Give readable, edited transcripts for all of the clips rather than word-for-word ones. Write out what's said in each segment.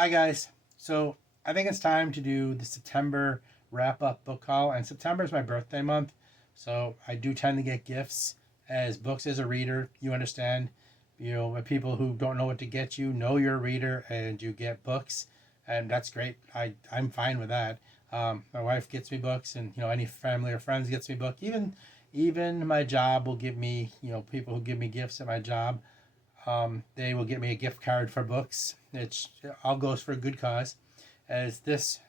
Hi guys. So I think it's time to do the September wrap up book haul, and September is my birthday month, so I do tend to get gifts. As books as a reader, you understand. People who don't know what to get you know you're a reader, and you get books, and that's great. I'm fine with that. My wife gets me books, and any family or friends gets me book. Even my job will give me people who give me gifts at my job. They will get me a gift card for books. It all goes for a good cause. As this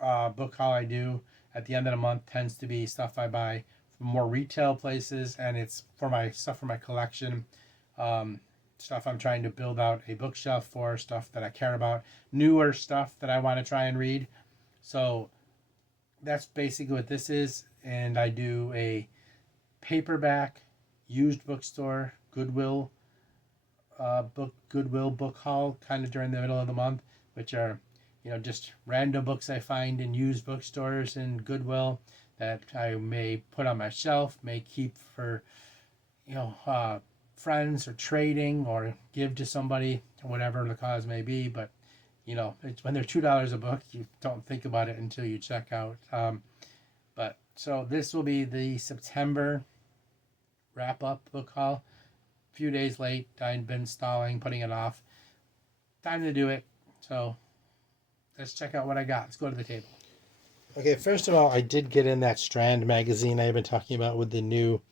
book haul I do at the end of the month tends to be stuff I buy from more retail places, and it's for my stuff for my collection. Um, Stuff I'm trying to build out a bookshelf for, stuff that I care about, newer stuff that I want to try and read. So that's basically what this is. And I do a paperback, used bookstore, Goodwill book haul kind of during the middle of the month, which are just random books I find in used bookstores and Goodwill that I may put on my shelf, may keep for you know friends or trading or give to somebody, whatever the cause may be. But it's when they're $2 a book, you don't think about it until you check out. But so this will be the September wrap up book haul. Few days late. I'd been stalling, putting it off. Time to do it. So let's check out what I got. Let's go to the table. Okay, first of all, I did get in that Strand magazine I've been talking about with the new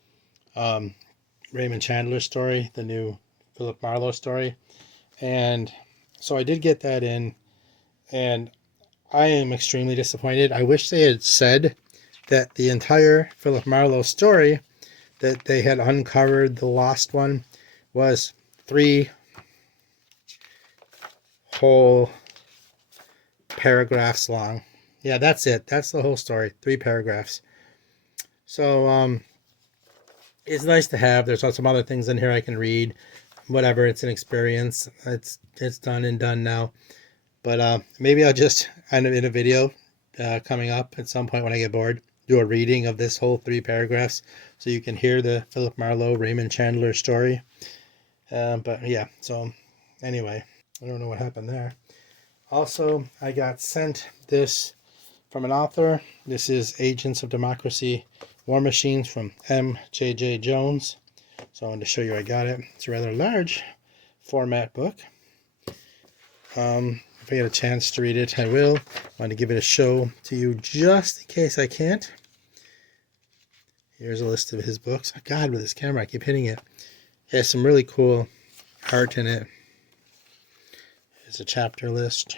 Raymond Chandler story, the new Philip Marlowe story. And so I did get that in, and I am extremely disappointed. I wish they had said that the entire Philip Marlowe story that they had uncovered, the lost one, was 3 whole paragraphs long. Yeah, that's it. That's the whole story. 3 paragraphs. So it's nice to have. There's some other things in here I can read. Whatever, it's an experience. It's done and done now. But maybe I'll just end it in a video coming up at some point when I get bored. Do a reading of this whole 3 paragraphs so you can hear the Philip Marlowe, Raymond Chandler story. But yeah, so anyway, I don't know what happened there. Also, I got sent this from an author. This is Agents of Democracy, War Machines from M.J.J. Jones. So I wanted to show you I got it. It's a rather large format book. If I get a chance to read it, I will. I want to give it a show to you just in case I can't. Here's a list of his books. Oh God, with this camera, I keep hitting it. It has some really cool art in it. Here's a chapter list.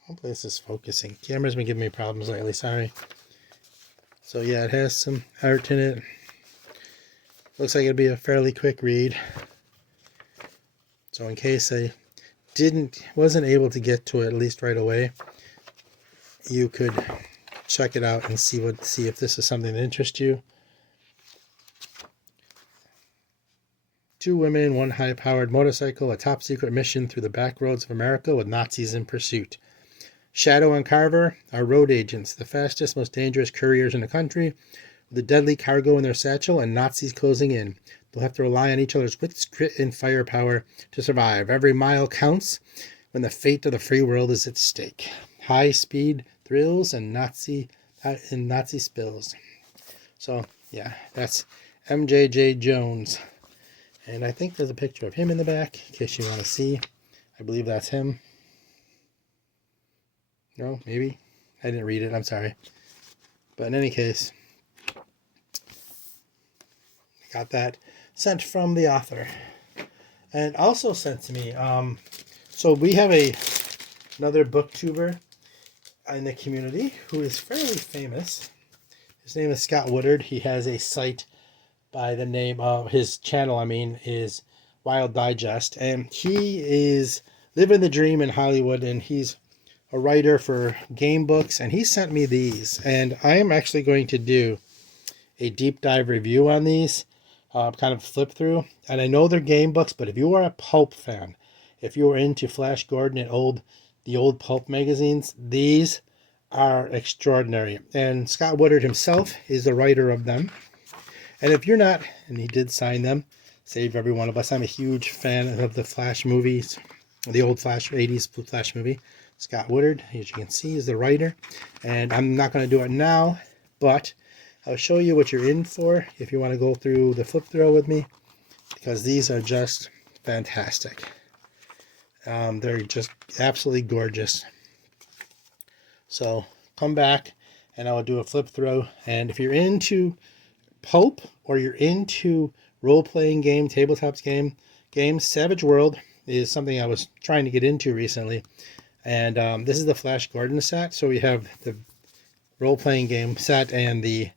Hopefully this is focusing. Camera's been giving me problems lately, sorry. So yeah, it has some art in it. Looks like it'll be a fairly quick read. So in case I wasn't able to get to it at least right away, you could check it out and see if this is something that interests you. 2 women, 1 high-powered motorcycle, a top-secret mission through the back roads of America with Nazis in pursuit. Shadow and Carver are road agents, the fastest, most dangerous couriers in the country, with a deadly cargo in their satchel and Nazis closing in. They'll have to rely on each other's wits, grit, and firepower to survive. Every mile counts when the fate of the free world is at stake. High-speed thrills and Nazi spills. So, yeah, that's M.J.J. Jones. And I think there's a picture of him in the back, in case you want to see. I believe that's him. No, maybe. I didn't read it, I'm sorry. But in any case, I got that sent from the author. And also sent to me, so we have another booktuber in the community who is fairly famous. His name is Scott Woodard. He has a site by the name of his channel, is Wild Digest, and he is living the dream in Hollywood, and he's a writer for game books, and he sent me these, and I am actually going to do a deep dive review on these, kind of flip through, and I know they're game books, but if you are a pulp fan, if you are into Flash Gordon and the old pulp magazines, these are extraordinary, and Scott Woodard himself is the writer of them. And if you're not, and he did sign them, save every one of us. I'm a huge fan of the Flash movies the old Flash 80s Flash movie. Scott Woodard, as you can see, is the writer. And I'm not going to do it now, but I'll show you what you're in for if you want to go through the flip through with me, because these are just fantastic. They're just absolutely gorgeous. So come back and I will do a flip through. And if you're into pulp or you're into role-playing game, tabletops games, Savage World is something I was trying to get into recently. And this is the Flash Gordon set. So we have the role-playing game set and the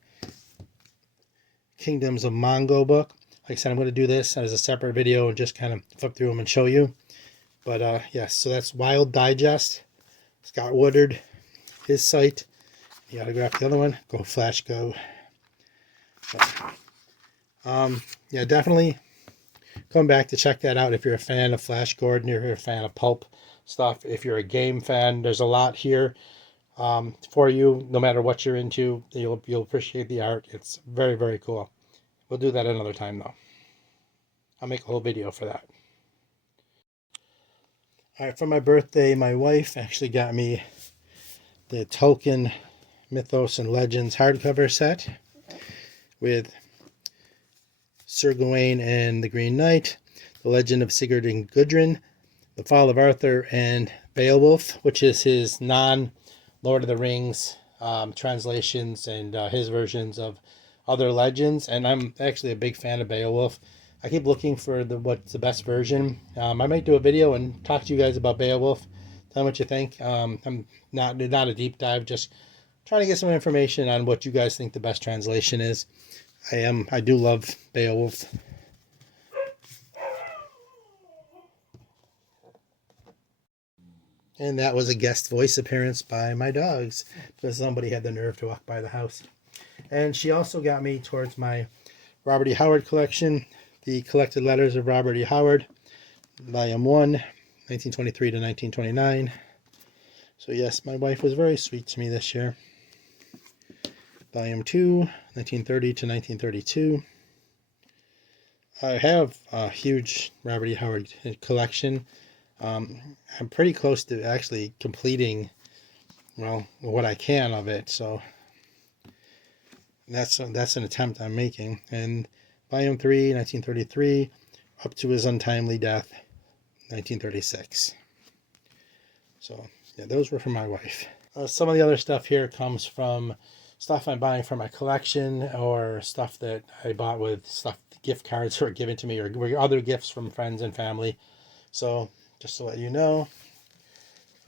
Kingdoms of Mongo book. Like I said, I'm going to do this as a separate video and just kind of flip through them and show you. But yes, so that's Wild Digest, Scott Woodard, his site. You autograph the other one, Go Flash Go. Yeah, definitely come back to check that out if you're a fan of Flash Gordon, if you're a fan of pulp stuff. If you're a game fan, there's a lot here for you. No matter what you're into, you'll appreciate the art. It's very, very cool. We'll do that another time though. I'll make a whole video for that. All right, for my birthday, my wife actually got me the Tolkien Mythos and Legends hardcover set with Sir Gawain and the Green Knight, The Legend of Sigurd and Gudrun, The Fall of Arthur, and Beowulf, which is his non-Lord of the Rings translations and his versions of other legends. And I'm actually a big fan of Beowulf. I keep looking for what's the best version. I might do a video and talk to you guys about Beowulf. Tell me what you think. I'm not a deep dive, just trying to get some information on what you guys think the best translation is. I do love Beowulf. And that was a guest voice appearance by my dogs, because somebody had the nerve to walk by the house. And she also got me towards my Robert E. Howard collection, the Collected Letters of Robert E. Howard, Volume 1, 1923 to 1929. So yes, my wife was very sweet to me this year. Volume 2, 1930 to 1932. I have a huge Robert E. Howard collection. I'm pretty close to actually completing, well, what I can of it. So that's an attempt I'm making. And Volume 3, 1933, up to his untimely death, 1936. So yeah, those were from my wife. Some of the other stuff here comes from stuff I'm buying for my collection, or stuff that I bought with gift cards were given to me, or other gifts from friends and family. So just to let you know,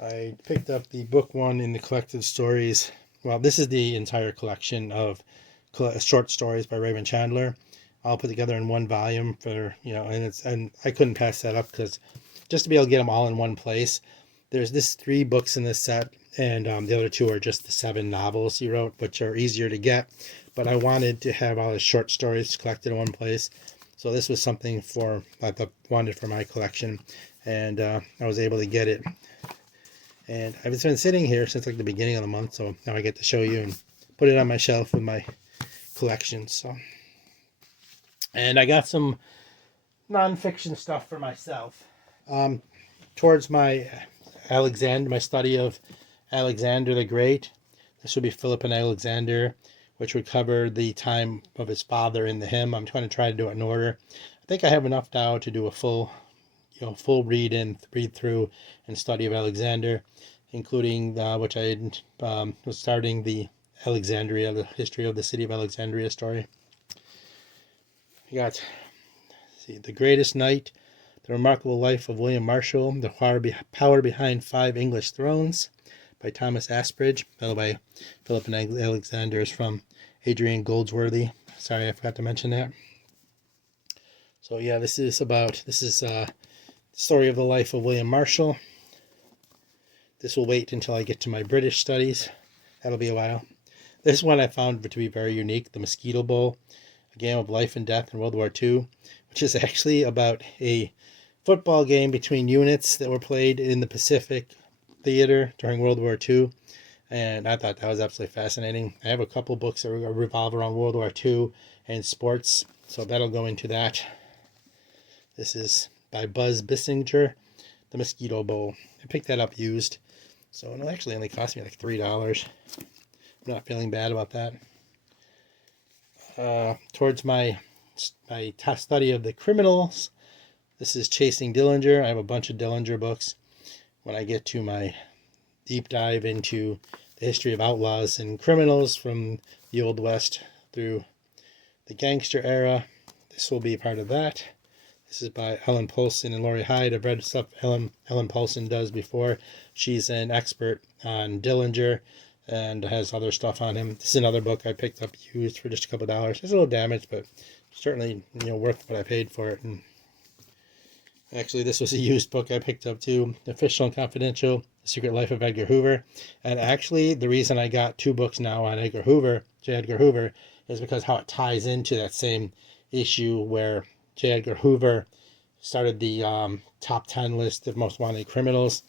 I picked up the book one in the collected stories. Well, this is the entire collection of short stories by Raymond Chandler, all put together in one volume for, and I couldn't pass that up, because just to be able to get them all in one place. There's 3 books in this set, and the other 2 are just the 7 novels he wrote, which are easier to get. But I wanted to have all his short stories collected in one place. So this was something I wanted for my collection, and I was able to get it. And I've been sitting here since like the beginning of the month, so now I get to show you and put it on my shelf with my collection. So, and I got some nonfiction stuff for myself. Towards my study of Alexander the Great. This would be Philip and Alexander, which would cover the time of his father in the hymn. I'm going to try to do it in order. I think I have enough now to do a full read through and study of Alexander, including which I was starting the the history of the city of Alexandria story. We got The Greatest Knight, The Remarkable Life of William Marshall, The Power Behind 5 English Thrones by Thomas Asbridge, followed by Philip and Alexander is from Adrian Goldsworthy. Sorry, I forgot to mention that. So yeah, this is the story of the life of William Marshall. This will wait until I get to my British studies. That'll be a while. This one I found to be very unique, The Mosquito Bowl, a game of life and death in World War II, which is actually about a football game between units that were played in the Pacific Theater during World War II. And I thought that was absolutely fascinating. I have a couple books that revolve around World War II and sports, so that'll go into that. This is by Buzz Bissinger, The Mosquito Bowl. I picked that up used. So it actually only cost me like $3. I'm not feeling bad about that. Towards my study of the criminals, this is Chasing Dillinger. I have a bunch of Dillinger books. When I get to my deep dive into the history of outlaws and criminals from the Old West through the gangster era, this will be part of that. This is by Ellen Poulsen and Lori Hyde. I've read stuff Ellen Poulsen does before. She's an expert on Dillinger and has other stuff on him. This is another book I picked up used for just a couple of dollars. It's a little damaged, but certainly worth what I paid for it. And actually, this was a used book I picked up too, Official and Confidential, The Secret Life of Edgar Hoover. And actually, the reason I got 2 books now on J. Edgar Hoover, is because how it ties into that same issue where J. Edgar Hoover started the top 10 list of most wanted criminals.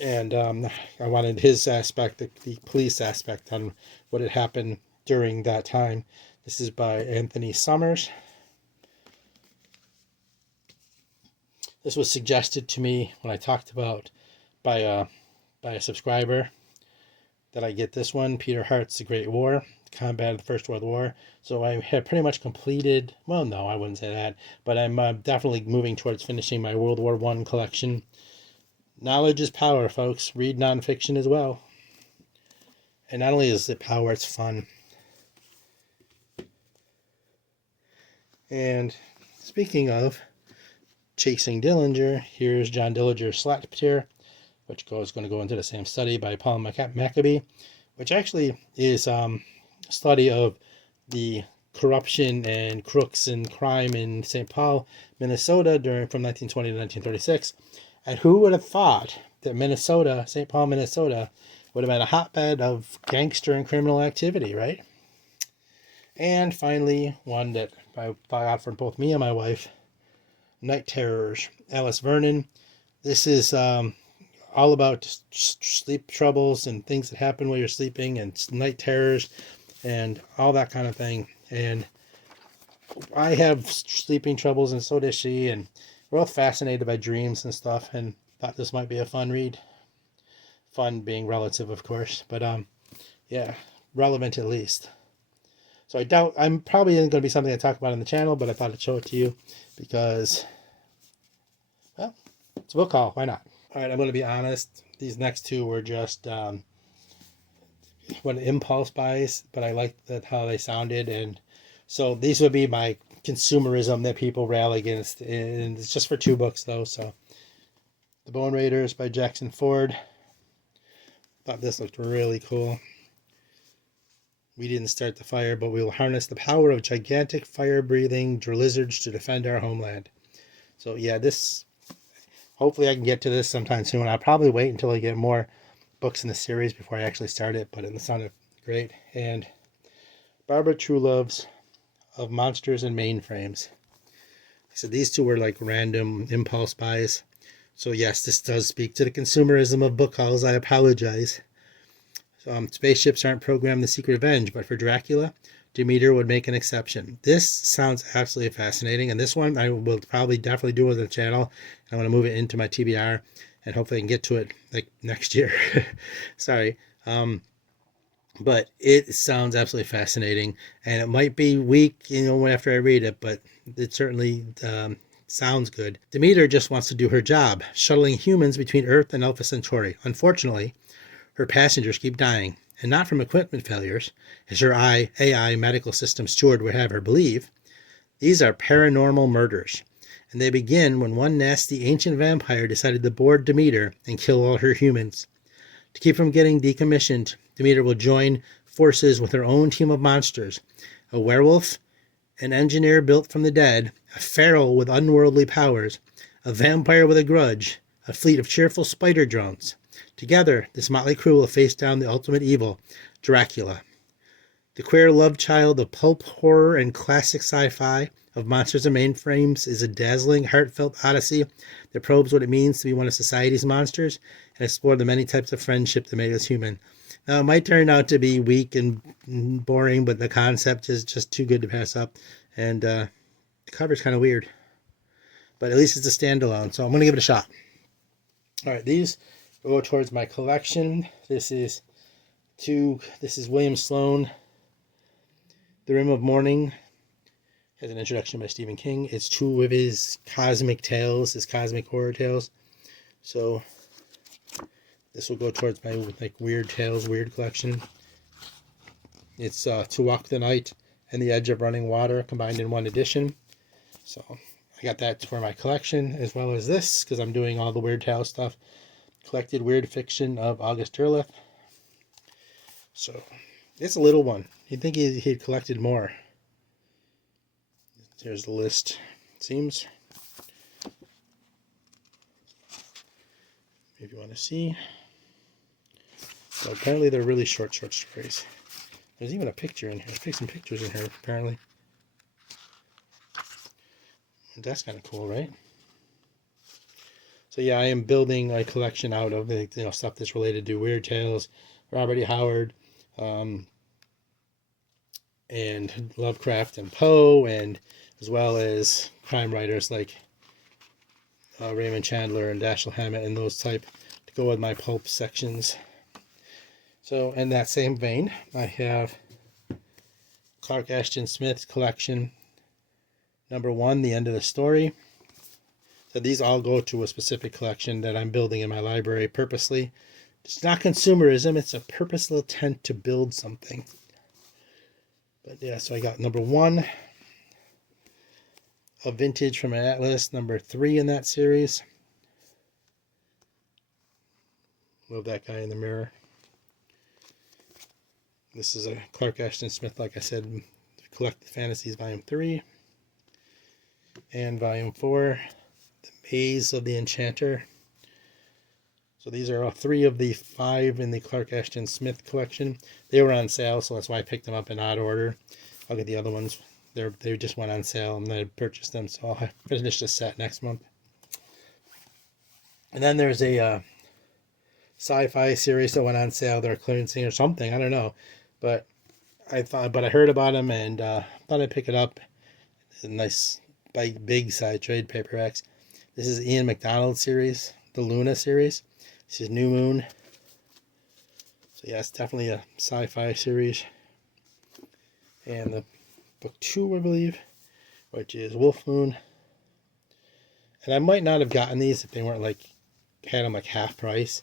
And I wanted his aspect, the police aspect on what had happened during that time. This is by Anthony Summers. This was suggested to me when I talked about by a subscriber that I get this one, Peter Hart's The Great War, Combat of the First World War. So I had pretty much completed, well, no, I wouldn't say that, but I'm definitely moving towards finishing my World War I collection. Knowledge is power, folks. Read nonfiction as well. And not only is it power, it's fun. And speaking of Chasing Dillinger, here's John Dillinger's Slaptier, which is going to go into the same study by Paul Maccabee, which actually is a study of the corruption and crooks and crime in St. Paul, Minnesota from 1920 to 1936. And who would have thought that St. Paul, Minnesota, would have been a hotbed of gangster and criminal activity, right? And finally, one that I got for both me and my wife, Night Terrors, Alice Vernon. This is all about sleep troubles and things that happen while you're sleeping and night terrors and all that kind of thing. And I have sleeping troubles, and so does she, and we're both fascinated by dreams and stuff, and thought this might be a fun read. Fun being relative, of course, but yeah, relevant at least. So I doubt, I'm probably going to be something I talk about on the channel, but I thought I'd show it to you because, well, it's a book haul. Why not? All right, I'm going to be honest. These next 2 were just impulse buys, but I liked how they sounded, and so these would be my consumerism that people rail against, and it's just for 2 books though. So The Bone Raiders by Jackson Ford. Thought this looked really cool. We didn't start the fire, but we will harness the power of gigantic fire-breathing lizards to defend our homeland. So yeah, this, hopefully I can get to this sometime soon. I'll probably wait until I get more books in the series before I actually start it, but it sounded great. And Barbara Truelove's Of Monsters and Mainframes. So these 2 were like random impulse buys. So yes, this does speak to the consumerism of book hauls. I apologize. Spaceships aren't programmed to seek revenge, but for Dracula, Demeter would make an exception. This sounds absolutely fascinating, and this one I will probably definitely do with the channel. I want to move it into my TBR, and hopefully I can get to it like next year. Sorry. But it sounds absolutely fascinating, and it might be weak, after I read it, but it certainly sounds good. Demeter just wants to do her job, shuttling humans between Earth and Alpha Centauri. Unfortunately, her passengers keep dying, and not from equipment failures, as her AI medical system steward would have her believe. These are paranormal murders, and they begin when one nasty ancient vampire decided to board Demeter and kill all her humans. To keep from getting decommissioned, Demeter will join forces with her own team of monsters, a werewolf, an engineer built from the dead, a feral with unworldly powers, a vampire with a grudge, a fleet of cheerful spider drones. Together, this motley crew will face down the ultimate evil, Dracula. The queer love child of pulp horror and classic sci-fi, of Monsters and Mainframes, is a dazzling, heartfelt odyssey that probes what it means to be one of society's monsters and explore the many types of friendship that make us human. Now, it might turn out to be weak and boring, but the concept is just too good to pass up. And the cover's kind of weird. but at least it's a standalone, so I'm going to give it a shot. All right, these go towards my collection. This is William Sloane, The Rim of Morning. Has an introduction by Stephen King. It's 2 of his cosmic tales, his cosmic horror tales. So this will go towards my like weird tales, weird collection. It's To Walk the Night and The Edge of Running Water combined in one edition. So I got that for my collection, as well as this, because I'm doing all the weird tale stuff. Collected Weird Fiction of August Derleth. So it's a little one. You'd think he'd collected more. Here's the list. It seems. If you want to see. So apparently they're really short stories. There's even a picture in here. I picked some pictures in here, apparently. That's kind of cool, right? So yeah, I am building a collection out of stuff that's related to weird tales, Robert E. Howard, and Lovecraft and Poe, and as well as crime writers like Raymond Chandler and Dashiell Hammett and those type to go with my pulp sections. So in that same vein, I have Clark Ashton Smith's collection, #1, The End of the Story. So these all go to a specific collection that I'm building in my library purposely. It's not consumerism, it's a purposeful intent to build something. But yeah, so I got #1, a vintage from an Atlas, #3 in that series. Love that guy in the mirror. This is a Clark Ashton Smith, like I said, Collected Fantasies Volume 3. And Volume 4, The Maze of the Enchanter. So these are all 3 of the 5 in the Clark Ashton Smith collection. They were on sale, so that's why I picked them up in odd order. I'll get the other ones. They just went on sale, and I purchased them, so I'll finish this set next month. And then there's a sci-fi series that went on sale. They're clearancing or something, I don't know. But I heard about them and thought I'd pick it up. It's a nice big side trade paperbacks. This is Ian McDonald's series, the Luna series. This is New Moon. So yeah, it's definitely a sci-fi series. And the book 2, I believe, which is Wolf Moon. And I might not have gotten these if they weren't had them half price.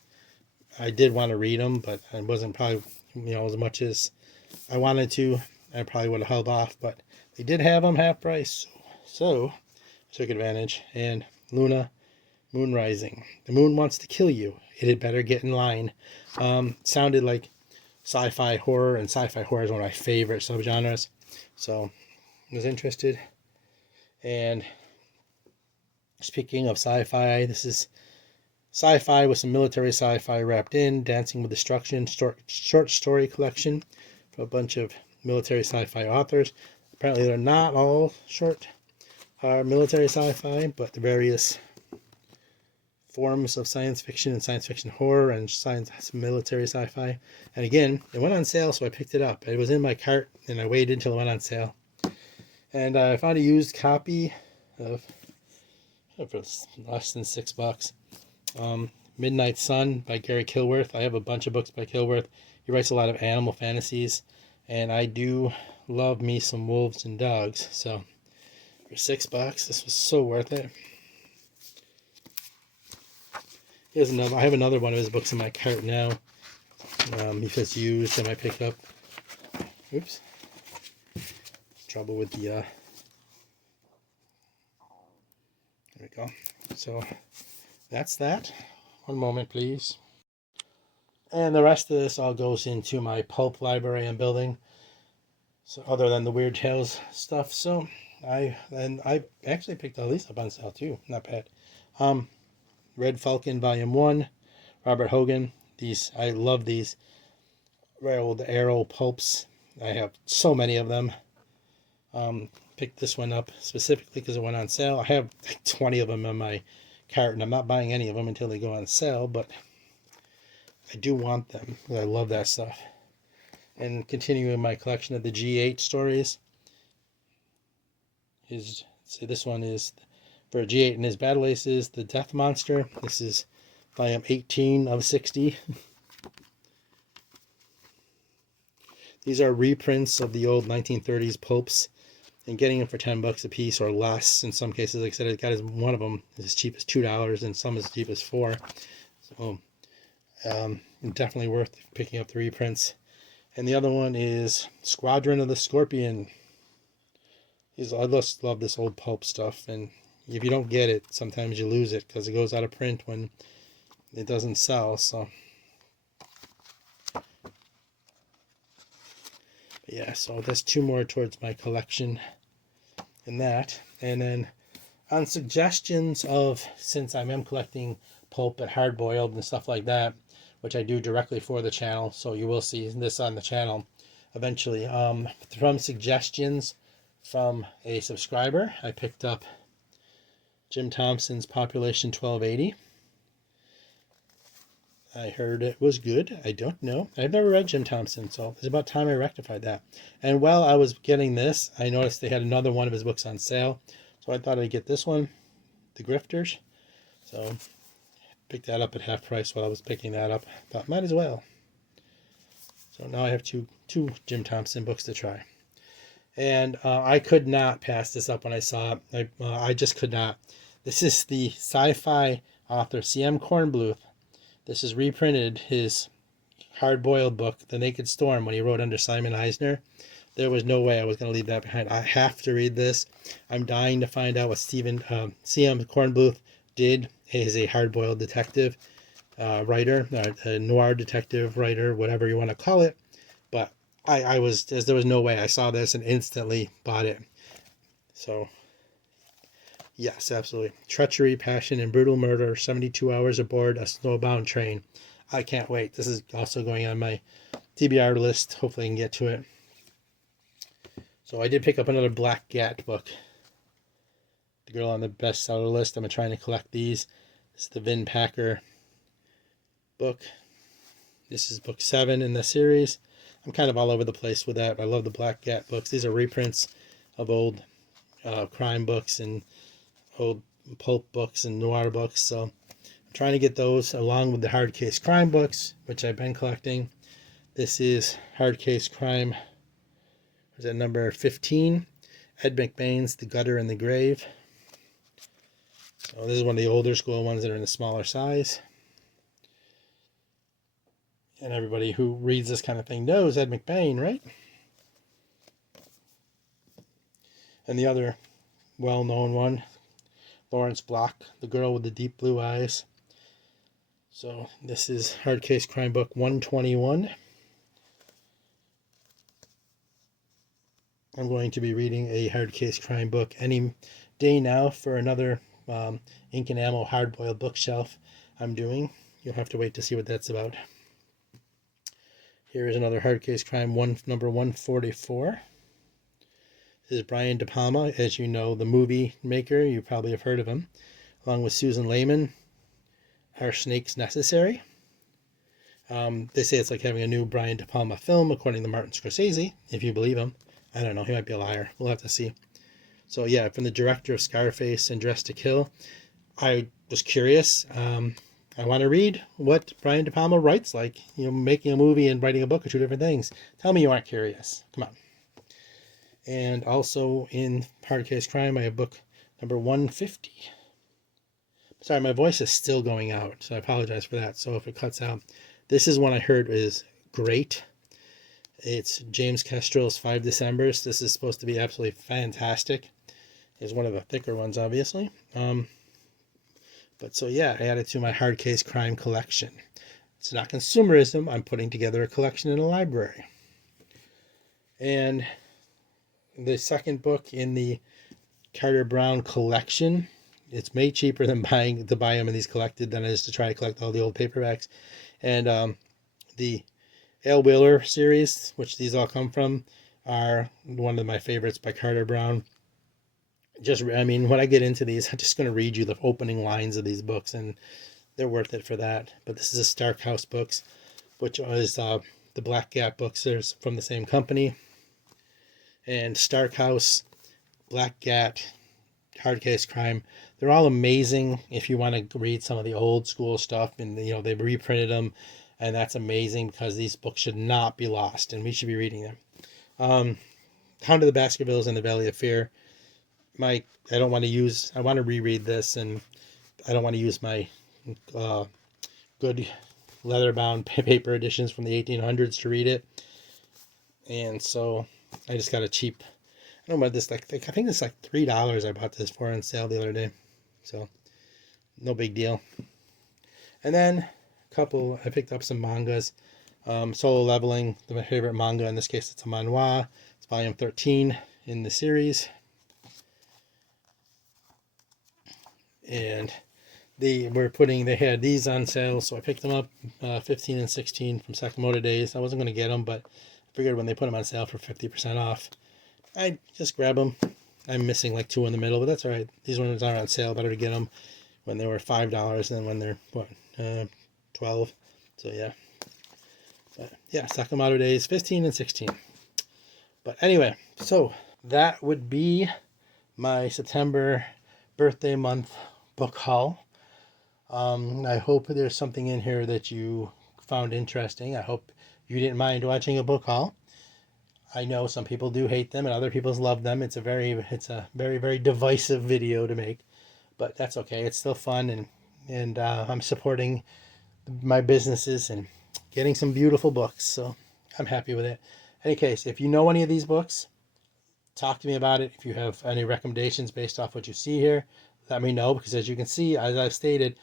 I did want to read them, but I wasn't probably as much as I wanted to. I probably would have held off, but they did have them half price, so I took advantage. And Luna, Moon Rising. The moon wants to kill you. It had better get in line. Sounded like sci-fi horror, and sci-fi horror is one of my favorite subgenres, so I was interested. And speaking of sci-fi, this is sci-fi with some military sci-fi wrapped in. Dancing with Destruction short story collection from a bunch of military sci-fi authors. Apparently they're not all short military sci-fi, but the various forms of science fiction and science fiction horror and military sci-fi. And again, it went on sale, so I picked it up. It was in my cart, and I waited until it went on sale. And I found a used copy of for less than $6. Midnight Sun by Gary Kilworth. I have a bunch of books by Kilworth. He writes a lot of animal fantasies, and I do love me some wolves and dogs. So for $6, this was so worth it. Here's another. I have another one of his books in my cart now. If it's used, I might pick up. Oops. Trouble with the. There we go. So that's that. One moment, please. And the rest of this all goes into my pulp library I'm building. So other than the Weird Tales stuff, so I actually picked all these up on sale too. Not bad. Red Falcon Volume 1, Robert Hogan. These, I love these rare old Arrow pulps. I have so many of them. Picked this one up specifically because it went on sale. I have 20 of them in my cart, and I'm not buying any of them until they go on sale, but I do want them because I love that stuff. And continuing my collection of the G8 stories. See, this one is for G8 and his Battle Aces, The Death Monster. This is volume 18 of 60. These are reprints of the old 1930s pulps, and getting them for $10 a piece or less. In some cases, like I said, I got one of them as cheap as $2, and some as cheap as $4. So definitely worth picking up the reprints. And the other one is Squadron of the Scorpion. I just love this old pulp stuff, and if you don't get it, sometimes you lose it because it goes out of print when it doesn't sell. So yeah, so that's 2 more towards my collection in that. And then on suggestions of, since I am collecting pulp and hard boiled and stuff like that, which I do directly for the channel, so you will see this on the channel eventually, from suggestions from a subscriber, I picked up Jim Thompson's Population 1280. I heard it was good. I don't know. I've never read Jim Thompson, so it's about time I rectified that. And while I was getting this, I noticed they had another one of his books on sale. So I thought I'd get this one, The Grifters. So picked that up at half price while I was picking that up. Thought, might as well. So now I have two Jim Thompson books to try. And I could not pass this up when I saw it. I just could not. This is the sci-fi author C.M. Kornbluth. This is reprinted, his hard-boiled book, The Naked Storm, when he wrote under Simon Eisner. There was no way I was going to leave that behind. I have to read this. I'm dying to find out what C.M. Kornbluth did as a hard-boiled detective writer, a noir detective writer, whatever you want to call it. But there was no way. I saw this and instantly bought it. So yes, absolutely. Treachery, passion, and brutal murder. 72 hours aboard a snowbound train. I can't wait. This is also going on my TBR list. Hopefully I can get to it. So I did pick up another Black Gat book. The girl on the bestseller list. I'm trying to collect these. This is the Vin Packer book. This is book 7 in the series. I'm kind of all over the place with that. I love the Black Gat books. These are reprints of old crime books and old pulp books and noir books, so I'm trying to get those along with the hard case crime books, which I've been collecting. This is hard case crime, is that number 15, Ed McBain's The Gutter and the Grave. So this is one of the older school ones that are in a smaller size, and everybody who reads this kind of thing knows Ed McBain, right? And the other well-known one, Lawrence Block, The Girl with the Deep Blue Eyes. So this is hard case crime book 121. I'm going to be reading a hard case crime book any day now for another ink and ammo hard-boiled bookshelf I'm doing. You'll have to wait to see what that's about. Here is another hard case crime, number 144. This is Brian De Palma, as you know, the movie maker. You probably have heard of him. Along with Susan Lehman. Are Snakes Necessary? They say it's like having a new Brian De Palma film, according to Martin Scorsese, if you believe him. I don't know, he might be a liar. We'll have to see. So yeah, from the director of Scarface and Dressed to Kill. I was curious. I want to read what Brian De Palma writes like. You know, making a movie and writing a book are two different things. Tell me you aren't curious. Come on. And also in hard case crime, I have book number 150. Sorry, my voice is still going out, so I apologize for that. So if it cuts out, this is one I heard is great. It's James Kestrel's 5 Decembers. This is supposed to be absolutely fantastic. It's one of the thicker ones, obviously. But so yeah, I added to my hard case crime collection. It's not consumerism. I'm putting together a collection in a library. And the second book in the Carter Brown collection, it's made cheaper than buy them in these collected than it is to try to collect all the old paperbacks. And the Al Wheeler series, which these all come from, are one of my favorites by Carter Brown. When I get into these, I'm just going to read you the opening lines of these books, and they're worth it for that. But this is a Stark House books, which is the Black Gap books. They're from the same company. And Stark House, Black Gat Hard Case Crime. They're all amazing if you want to read some of the old school stuff, and they've reprinted them, and that's amazing because these books should not be lost, and we should be reading them. Hound of the Baskervilles and the Valley of Fear. I want to reread this, and I don't want to use my good leather-bound paper editions from the 1800s to read it. And so I just got a cheap, I don't know about this, I think it's like $3 I bought this for on sale the other day. So no big deal. And then I picked up some mangas. Solo Leveling, my favorite manga. In this case, it's a manhwa. It's volume 13 in the series. And they had these on sale, so I picked them up, 15 and 16 from Sakamoto Days. I wasn't going to get them, but I figured when they put them on sale for 50% off, I'd just grab them. I'm missing like 2 in the middle, but that's all right. These ones are on sale. Better to get them when they were $5 than when they're 12. So yeah. But yeah, Sakamoto Days, 15 and 16. But anyway, so that would be my September birthday month book haul. I hope there's something in here that you found interesting. I hope you didn't mind watching a book haul. I know some people do hate them and other people love them. It's a very, very divisive video to make, but that's okay. It's still fun, and I'm supporting my businesses and getting some beautiful books, so I'm happy with it. In any case, if you know any of these books, talk to me about it. If you have any recommendations based off what you see here, let me know, because as you can see, as I've stated,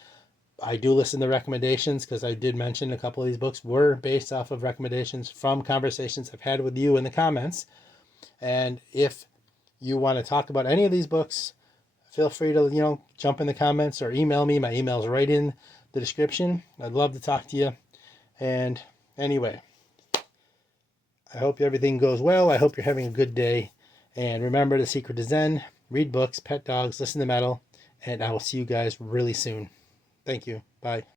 I do listen to recommendations, because I did mention a couple of these books were based off of recommendations from conversations I've had with you in the comments. And if you want to talk about any of these books, feel free to, jump in the comments or email me. My email's right in the description. I'd love to talk to you. And anyway, I hope everything goes well. I hope you're having a good day. And remember, the secret to Zen: read books, pet dogs, listen to metal, and I will see you guys really soon. Thank you. Bye.